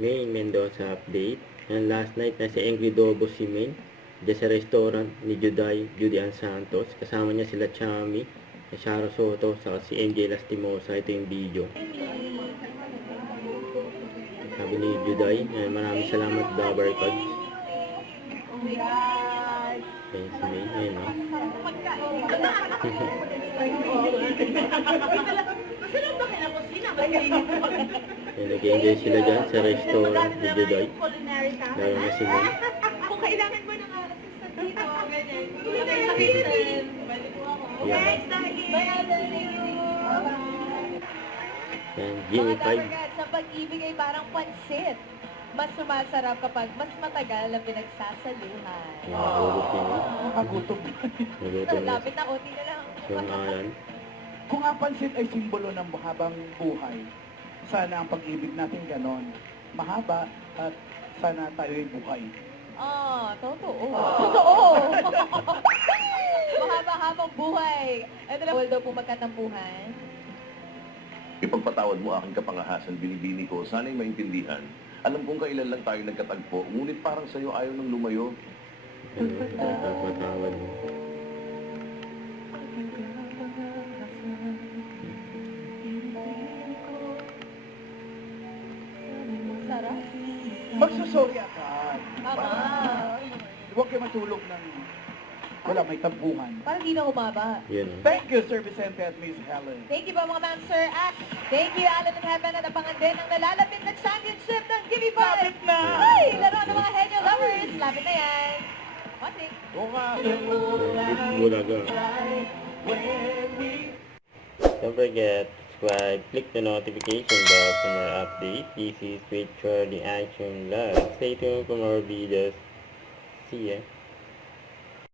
May Mendoza update. And last night na si Angry Dobo si Main dyan sa restaurant ni Judy Ann Santos. Kasama niya sila Chami, Sharo Soto, saka si MJ Lastimosa. Ito yung video. Sabi ni Juday, maraming salamat Dabber Cards. Ayan si May, ayan o. Nag-enjoy sila dyan sa restaurant ni Juday. Lalo na si May. Kung kailangan mo ng assistant dito, ganyan. Balik mo ako. Guys, Yan, Jimmy 5. sa pag-ibig ay parang pansit. Mas sumasarap kapag mas matagal ang pinagsasaluhan. Nagugot niya. Nakagutom. Nagutom na Lapit na konti na lang. yung Alan. Kung ang pansit ay simbolo ng mahabang buhay, sana ang pag-ibig natin ganon. Mahaba at sana tayo'y buhay. Totoo. Totoo! Mahaba-habang buhay. Ito lang, daw po magkatampuhan. Ipagpatawad mo aking kapangahasan, binibini ko. Sana'y maintindihan. Alam kong kailan lang tayo nagkatagpo, ngunit parang sa'yo ayaw nang lumayo. Patawad mo. Sarap. Magsusorry agad. Tama. Huwag kayo matulog ng wala may tampungan. Parang di na humaba. Yun. Thank you, Sir Vicente at Miss Helen. Thank you po mga ma'am, Sir Ash. Thank you, Alan and Heaven, at abangan din ang nalalapit na championship ng Gimme Five. Lapit na! Ay, laro ng mga Henyo lovers. Lapit na yan. Watching. Bulaga. Don't forget, subscribe, click the notification bell for more updates. This is Wait for the Action Live. Stay tuned for more videos. See ya.